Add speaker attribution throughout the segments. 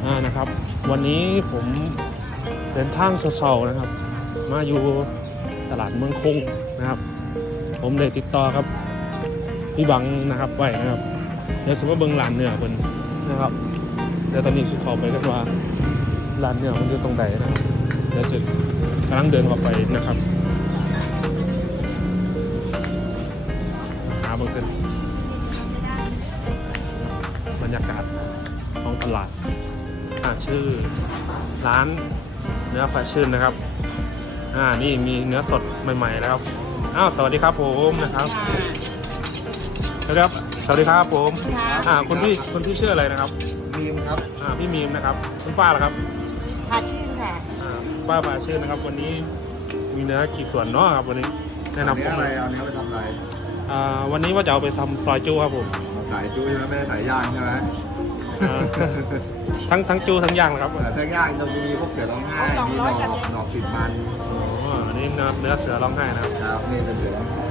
Speaker 1: นะครับวันนี้ผมเดินทางเศร้าๆนะครับ มาอยู่ตลาดเมืองคงนะครับ ผมเลยติดต่อครับพี่บังนะครับไว้นะครับเดี๋ยวสมมติเบิ้งร้านเนื้อคนนะครับเดี๋ยวตอนนี้สิขอไปกันว่าร้านเนื้อมันอยู่ตรงไหนนะครับเดี๋ยวจะกำลังเดินออกไปนะครับหาเบิ้งกันบรรยากาศของตลาดชื่อร้านเนื้อปลาชื่นนะครับนี่มีเนื้อสดใหม่ๆแล้วสวัสดีครับผมนะครับสวัสดีครับสวัสดีครับผมคุณพี่ชื่ออะไรนะครับ
Speaker 2: มีมครับ
Speaker 1: พี่มีมนะครับคุณป้าล่ะครับ
Speaker 3: ปลาชื่นค่ะ
Speaker 1: ป้าปลาชื่นนะครับวันนี้มีเนื้อกี่ส่วนเนาะครับวันนี้แนะนำผม
Speaker 2: อะไรเอาเนื้อไปทำอะไร
Speaker 1: วันนี้ว่าจะเอาไปทำซอยจูครับผม
Speaker 2: สายจูใช่ไหมไม่ได้สายย่างใช่ไหม
Speaker 1: ทั้งจูทั้งย่างนะครับ
Speaker 2: ทั้งย่างเราจะมีพวกเสือร้องไห้มีหนอกติดมัน
Speaker 1: อันนี้เนื้อเสือร้องไห้นะครับ
Speaker 2: นี่เป็นเสือร้องไห้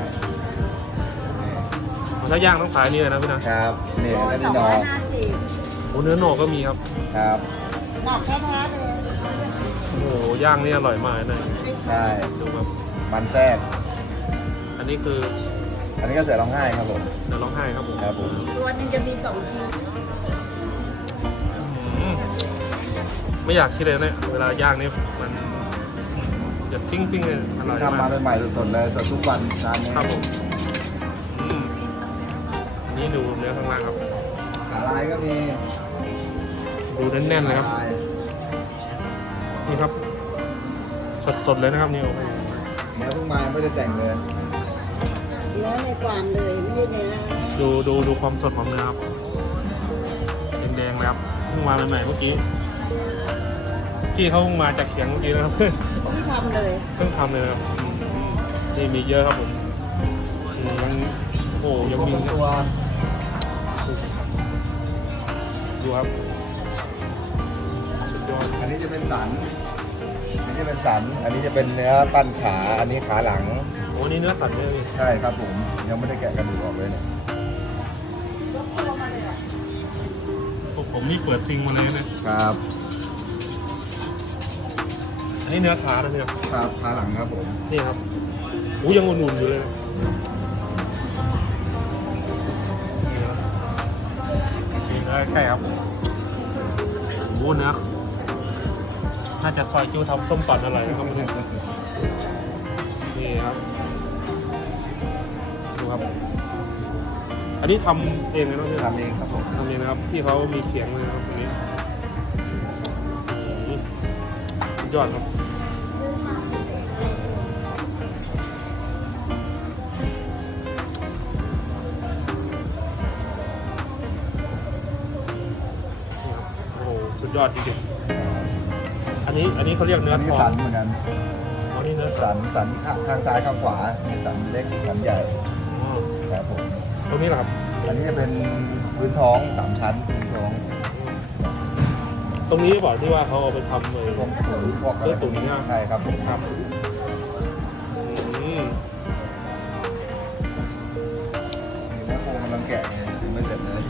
Speaker 1: ถ้าย่างต้องขายนี่เลยนะพี่
Speaker 2: นะครับนี่แล้วนี่หนอก
Speaker 1: เนื้อหนอกก็มีครับ
Speaker 2: ครับ
Speaker 3: หนอกแท้ๆเลย
Speaker 1: ย่างนี่อร่อยมากเลย
Speaker 2: ใช่
Speaker 1: ดูแบบ
Speaker 2: มันแทรก
Speaker 1: อันนี้
Speaker 2: ก็เสือร้องไห้ครับผม
Speaker 1: เสือร้องไห้ครับผม
Speaker 3: ตัวนึงจะมี2 ชิ้น
Speaker 1: ไม่อยากคิดเลยเนี่ยเวลาย่างนี่มันจะปิ้งเลยอร่อยมาก
Speaker 2: ทำมาใหม่ๆสดๆเลยสดทุกวันร้านนี้
Speaker 1: ครับผมนี่ดูเนื้อข้างล่างครับ
Speaker 2: ขาลายก็มี
Speaker 1: ดูแน่นๆเลยครับนี่ครับสดๆเลยนะครับนี่
Speaker 2: เนื้อเพิ่งมาไม่ได้แต่งเลย
Speaker 3: เนื้อในกวางเลยไม่ใช่เนื้อ
Speaker 1: ดูความสดของเนื้อครับแดงๆเลยครับเพิ่งมาใหม่ๆเมื่อกี้เขาเพิ่งมาจากเขียงเมื่อกี้นะครับ
Speaker 3: ที่ทำเลย
Speaker 1: เพิ่งทำเลยครับนี่มีเยอะครับผมยังมี
Speaker 2: ตัว
Speaker 1: ดูครับสุดยอด
Speaker 2: อันนี้จะเป็นสันอันนี้เป็นสันอันนี้จะเป็นเนื้อปั้นขาอันนี้ขาหลัง
Speaker 1: นี่เนื้อสันเลย
Speaker 2: ใช่ครับผมยังไม่ได้แกะกระดูกออกเลยเนี่ย
Speaker 1: ผมนี่เปิดซิงมาเลย
Speaker 2: นะครับ
Speaker 1: อันนี้เนื้อขานะเนี่ย
Speaker 2: ครับขาหลังครับผม
Speaker 1: นี่ครับยังอุ่นๆอยู่เลยนี่ได้ใช่ครับเนื้อน่าจะซอยจูทำส้มตำอะไรนะครับนี่ครับดูครับอันนี้ทำเองเลยเนาะ
Speaker 2: ทำเองครับผม
Speaker 1: ทำเองนะครับที่เขามีเขียงเลยครับตรงนี้ยอดครับสุดยอดจริงๆอันนี้เขาเรียกเนื้อทอง
Speaker 2: สันเหมือนกัน
Speaker 1: นี่เนื้อ
Speaker 2: สันที่ข้างซ้ายข้างขวาสันเล็กสันใหญ่ครับผม
Speaker 1: ตรงนี้แหละครับ
Speaker 2: อันนี้จะเป็นพื้นท้อง3 ชั้นพื้นท้อง
Speaker 1: ตรงนี้บอกที่ว่าเขาเอาไปทำเลย
Speaker 2: พวกอะไรตรงนี้ใช่ครับผม
Speaker 1: ครับ
Speaker 2: นี่แม่โคกำลังแกะไงไม่เสร็จเลย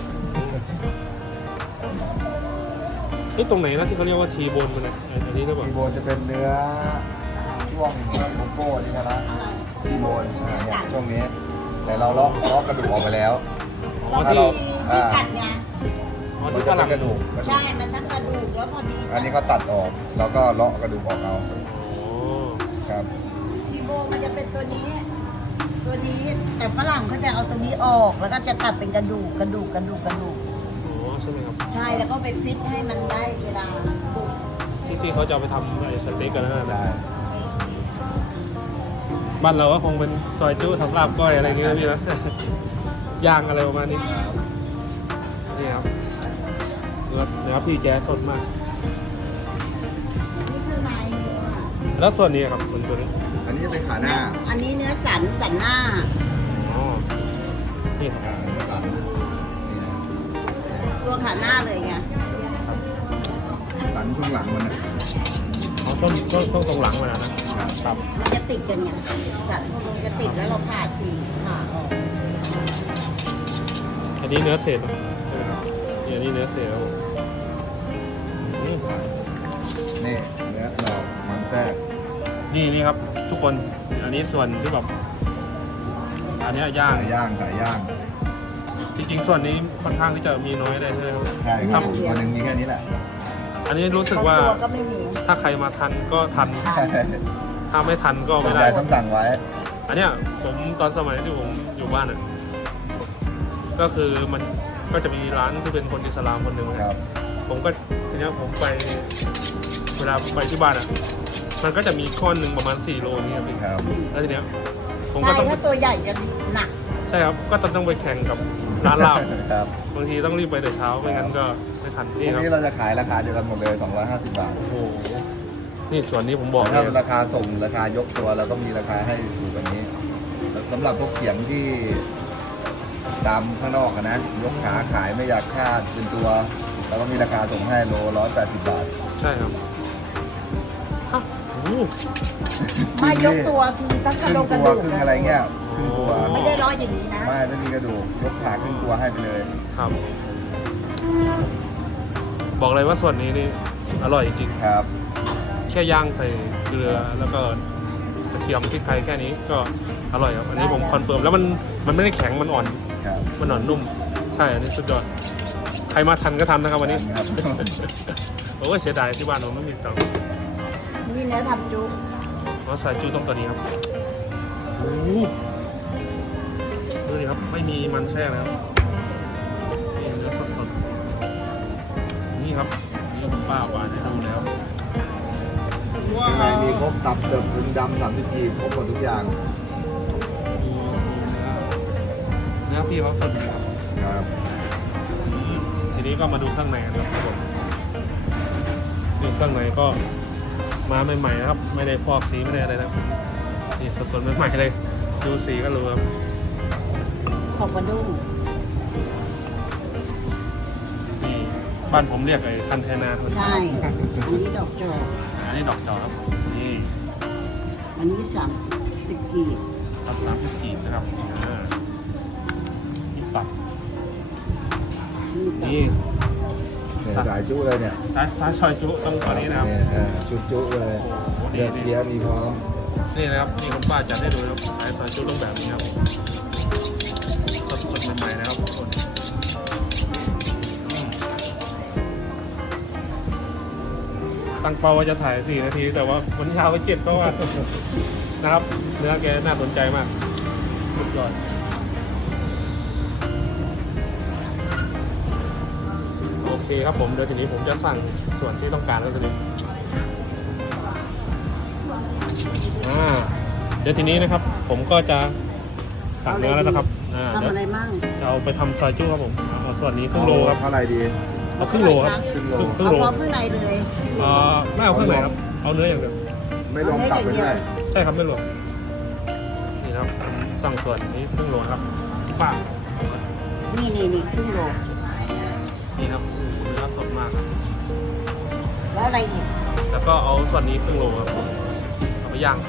Speaker 1: ตรงไหนนะที่เขาเรียกว่าทีโบนมันนะอันนี้ก็บอก
Speaker 2: ทีโบนจะเป็นเนื้อช่วงโกโก้นี่นะทีโบนเนี่ยช่วงนี้แต่เราเลาะกระดูกออกไปแล้ว
Speaker 3: ที่กัดไง
Speaker 2: มันจะเป็นกระดูก
Speaker 3: ใช่มันทั้งกระดูกแล้วพอดี
Speaker 2: อันนี้เขาตัดออกแล้วก็เลาะกระดูกออกเอาครับ
Speaker 3: ทีโบมันจะเป็นตัวนี้แต่ฝรั่งเขาจะเอาตัวนี้ออกแล้วก็จะตัดเป็นกระดูก
Speaker 1: ใช่ไหมครับ
Speaker 3: ใช่แล้วก็ไปฟิตให้มันได้เวลา
Speaker 1: ที่เขาจะเอาไปทำไอ้สเต็กกันนะได้บ้านเราก็คงเป็นซอยจู้ทำลาบก้อยอะไรอย่างเงี้ยพี่นะย่างอะไรประมาณนี้นี่ครับเนื้อพี่แกสดมาก
Speaker 3: นี่คือไม้
Speaker 1: แล้วส่วนนี้ครับส่วนตัวนี้
Speaker 2: อันนี้เป็นขาหน้า
Speaker 3: อันนี้เนื้อสันหน้า
Speaker 1: นี่ครับ
Speaker 2: เนื้อสัน
Speaker 3: ตัวขาหน้าเลยไง
Speaker 2: สันช่วงหลังมันนะ
Speaker 1: ช่วงตรงหลังมันนะครับ
Speaker 3: มันจะติดกันไงสันพวกมันจะติดแล้วเราผ่าออก
Speaker 1: อันนี้เนื้อเศษนี่เนื้อเศษครับนี่ครับทุกคนอันนี้ส่วนที่แบบอันเนี้ยย่าง
Speaker 2: ขายย่างขายย่าง
Speaker 1: จริงๆส่วนนี้ค่อนข้างที่จะมีน้อยเลยใช่ไหมครับ
Speaker 2: ใช่ครับผมวันหนึ่งมีแค่นี้แหละ
Speaker 1: อันนี้รู้สึกว่า
Speaker 3: ตัวก็ไม่มี
Speaker 1: ถ้าใครมาทันก็ทัน ถ้าไม่ทันก็
Speaker 2: ส่ว
Speaker 1: ไม่
Speaker 2: นให
Speaker 1: ได้
Speaker 2: ญ่ต้องสั่งไว้
Speaker 1: อันเนี้ยผมตอนสมัยที่ผมอยู่บ้านอ่ะก็คือมันก็จะมีร้านที่เป็นคนอิสลามคนหนึ่ง
Speaker 2: ครับ
Speaker 1: ผมก็ทีเนี้ยผมไปเวลาไปที่บ้านอ่ะมันก็จะมีก้อนหนึ่งประมาณ4 โลนี่ครับพี่
Speaker 2: ครับ
Speaker 1: แล้วทีเนี้ยผมก็
Speaker 3: ใช่
Speaker 1: ต้อง
Speaker 3: ถ้าตัวใหญ่จะหนัก
Speaker 1: ใช่ครับก็ต้องไปแข่งกับร้านเหล้า
Speaker 2: ครับ
Speaker 1: บางทีต้องรีบไปแต่เช้าไม่งั้นก็ไม่ทัน
Speaker 2: พ
Speaker 1: นี่
Speaker 2: วก
Speaker 1: ครับ
Speaker 2: นี้เราจะขายราคาเดียวกันหมดเลย250 บาท
Speaker 1: โอ้โหนี่ส่วนนี้ผมบอกเล
Speaker 2: ถ้าย เป็นราคาส่งราคายกตัวเราก็มีราคาให้ถูกกว่านี้แล้วสำหรับพวกเขียงที่ตามข้างนอกอะนะยกขาขายไม่อยากค่าเป็นตัวเราก็มีราคาส่งให้โล180 บาท
Speaker 1: ใช่ครับฮะโอ้โห
Speaker 3: ไม่ยกตัวคือทั้ง
Speaker 2: ค
Speaker 3: กระ
Speaker 2: รึ่ง
Speaker 3: ดูกกระ
Speaker 2: ตัว
Speaker 3: ดูก
Speaker 2: ครึ่งอะไรเงี้ยครึ่งตัว
Speaker 3: ไม่ได้ร้อยอย่างนี้นะ
Speaker 2: ไม่มีกระดูกยกขาครึ่งตัวให้ไปเลย
Speaker 1: ครับ บอกเลยว่าส่วนนี้นี่อร่อยจริง
Speaker 2: ครับ
Speaker 1: แค่ย่างใส่เกลือแล้วก็กระเทียมพริกไทยแค่นี้ก็อร่อยครับอันนี้ผมคอนเฟิร์มแล้วมันไม่ได้แข็งมันอ่อน
Speaker 2: ครับ
Speaker 1: มันอ่อนนุ่มใช่อันนี้สุดยอดใครมาทันก็ทันนะครับวันนี้
Speaker 2: ครับ
Speaker 1: โอ้ยเสียดายที่บ้านผมไม่มีเตา
Speaker 3: นี่เนื้อทำจุ๊บ
Speaker 1: เพราะใส่จูต้องตัวนี้ครับโอ้โหดูดิครับไม่มีมันแทรกนะครับนี่เนื้อสดๆนี่ครับนี่คุณป้าหวานให้ดูแล้วว้า
Speaker 2: ข้างใน
Speaker 1: ว
Speaker 2: มีครบตับเดิมพึงดำ30 กีบครบหมดทุกอย่าง
Speaker 1: เนื้อพี่เขาสดดีครับ
Speaker 2: ครับ
Speaker 1: ทีนี้ก็มาดูข้างในกันครับทุกคนดูข้างในก็มาใหม่ๆนะครับ ไม่ได้ฟอกสีไม่ได้อะไรนะครับนี่สดๆใหม่ๆเลยดูสีก็รู้ครับ
Speaker 3: ของกระดูก
Speaker 1: นี่บ้านผมเรียกไอ้คันเทนา
Speaker 3: ใช่อันนี้ดอกจอก
Speaker 1: อันนี้ดอกจอกครับนี่
Speaker 3: อันนี้30 กีบ
Speaker 1: ครับ30 กีบนะครับนี่ปัก
Speaker 3: นี่
Speaker 1: นี่
Speaker 2: สายจุเลยเนี่ย
Speaker 1: ซ้ายซอยจุต้องตัวนี้นะครับ
Speaker 2: ชุดจุเลย
Speaker 1: โอ้โหดี
Speaker 2: เลือด
Speaker 1: ดี
Speaker 2: เพี้ยมีพร้อม
Speaker 1: นี่นะครับนี่คุณป้าจัดให้ดูนะครับซ้ายซอยจุต้องแบบนี้ครับสดๆใหม่ๆนะครับทุกคนตั้งเป้าว่าจะถ่าย4 นาที แต่ว่าวันนี้ยาวไป7เพราะว่า นะครับเนื้อแกน่าสนใจมากสุดยอดโอเคครับผมเดี๋ยวทีนี้ผมจะสั่งส่วนที่ต้องการแล้วทีนี้เดี๋ยวทีนี้นะครับ ผมก็จะสั่งเนื้อแล้วนะครับเดี๋ยว
Speaker 3: ทำอะไรมั่ง
Speaker 1: จะเอาไปทำซอยจุครับผมเอาส่วนนี้ครึ่งโลครับ
Speaker 2: เท่าไหร่ดี
Speaker 1: เอาครึ่งโลครับ
Speaker 2: ครึ่งโล
Speaker 1: ครึ่ง
Speaker 3: เอา
Speaker 1: โล
Speaker 3: พร้อมข้างในเลย
Speaker 1: ไม่เอาเครื่องไหนครับ เอาเนื้ออย่างเดียว
Speaker 2: ไม่รวมตับไปด้วย
Speaker 1: ใช่ครับไม่รวมนี่นะครับสั่งส่วนนี้ครึ่งโลครับป้า
Speaker 3: นี่ครึ่งโล
Speaker 1: นี่ครับเนื้อสดมากครับ
Speaker 3: แล้วอะไรอีก
Speaker 1: แล้วก็เอาส่วนนี้ครึ่งโลครับเอาไปย่าง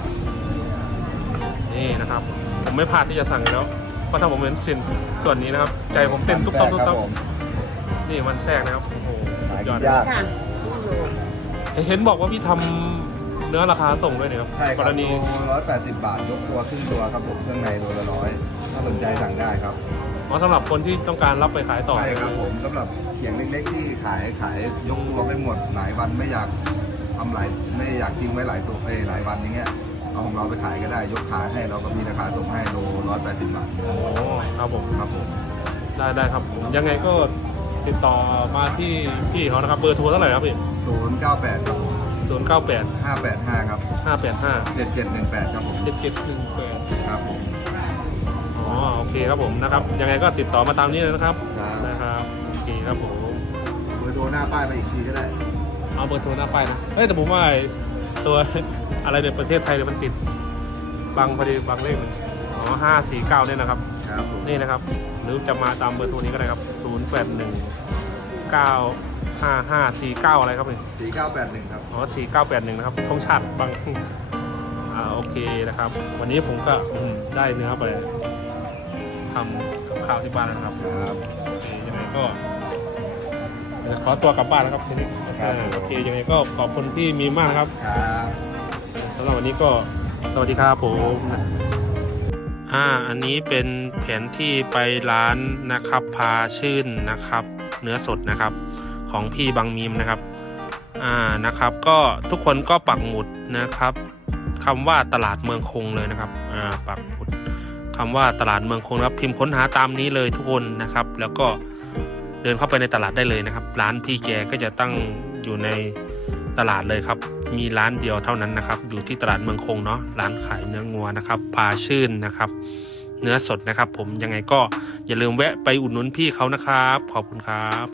Speaker 1: นี่นะครับ ผมไม่พลาดที่จะสั่งอยู่แล้วเพราะถ้าผมเห็นสินส่วนนี้นะครับ ใจผมเต้นตุ๊บตับตุ๊บ
Speaker 2: ค
Speaker 1: ตั
Speaker 2: รั
Speaker 1: บบ
Speaker 2: ผม
Speaker 1: นี่มันแทรกนะครับโอ้โหสุดยอด
Speaker 2: ยาก
Speaker 3: ค่ะครึ่งโล
Speaker 1: เห็นบอกว่าพี่ทำเนื้อราคาส่งด้วยเนี่ยครับ
Speaker 2: ใช่ค
Speaker 1: ก
Speaker 2: รับ
Speaker 1: รณี
Speaker 2: โล180 บาทยกตัวครึ่งตัวครับผมเครื่องในโลละ100ถ้าสนใจสั่งได้ครับ
Speaker 1: เพราะสำหรับคนที่ต้องการรับไปขายต่อ
Speaker 2: ใช่ครับผมสำหรับเขียงเล็กๆที่ขายยกตัวไม่หมดหลายวันไม่อยากทำหลายไม่อยากทิ้งไว้หลายตัวหลายวันอย่างเงี้ยเอาของเราไปขายก็ได้ยกขาให้เราก็มีราคาส่งให้โล180 บาท
Speaker 1: โอ้ครับผม
Speaker 2: ครับผม
Speaker 1: ได้ครับผมยังไงก็ติดต่อมาที่พี่เขานะครับเบอร์โทรเท่าไหร่ครับพี่
Speaker 2: 098ครับ
Speaker 1: 098
Speaker 2: 585ครับ
Speaker 1: 585
Speaker 2: 7718ครับผม
Speaker 1: 7718
Speaker 2: ครับผม
Speaker 1: อ๋อโอเคครับผมนะครับ ยังไงก็ติดต่อมาตามนี้เลยนะครับ
Speaker 2: ครับ
Speaker 1: นะครับโอเคครับผม
Speaker 2: เบอร์โทรหน้าป้ายไปอีกทีก็ได้
Speaker 1: เอาเบอร์โทรหน้าไปายนะเอ้ยแต่ผมว่าไอ้ตัว อะไรในประเทศไทยเนี่ยมันติดบางพอดีบางเลขเลยอ๋อ549เนี่ยนะครับ
Speaker 2: ครับผม
Speaker 1: นี่นะครับ หรือจะมาตามเบอร์โทรนี้ก็ได้ครับ 08195549 อะไรครับนี่
Speaker 2: 4981ครับ
Speaker 1: อ๋อ4981 นะครับธงชาติบาง โอเคนะครับ วันนี้ผมก็ได้เนื้อไปทำกับข้าวที่บ้านแล้วนะครับ
Speaker 2: ครับ
Speaker 1: โอเคยังไงก็เดี๋ยวขอตัวกลับบ้านแล้วครับทีนี้
Speaker 2: ครับ
Speaker 1: โอเคยังไงก็ขอบคุณพี่มีมากนะครับ
Speaker 2: ครับ
Speaker 1: สสำหรับวันนี้ก็สวัสดีครับผมอันนี้เป็นแผนที่ไปร้านนะครับพาชื่นนะครับเนื้อสดนะครับของพี่บังมีมนะครับนะครับก็ทุกคนก็ปักหมุดนะครับคำว่าตลาดเมืองคงเลยนะครับปักหมุดคำว่าตลาดเมืองคงครับพิมพ์ค้นหาตามนี้เลยทุกคนนะครับแล้วก็เดินเข้าไปในตลาดได้เลยนะครับร้านพี่แกก็จะตั้งอยู่ในตลาดเลยครับมีร้านเดียวเท่านั้นนะครับอยู่ที่ตลาดเมืองคงเนาะร้านขายเนื้องัวนะครับพาชื่นนะครับเนื้อสดนะครับผมยังไงก็อย่าลืมแวะไปอุดหนุนพี่เขานะครับขอบคุณครับ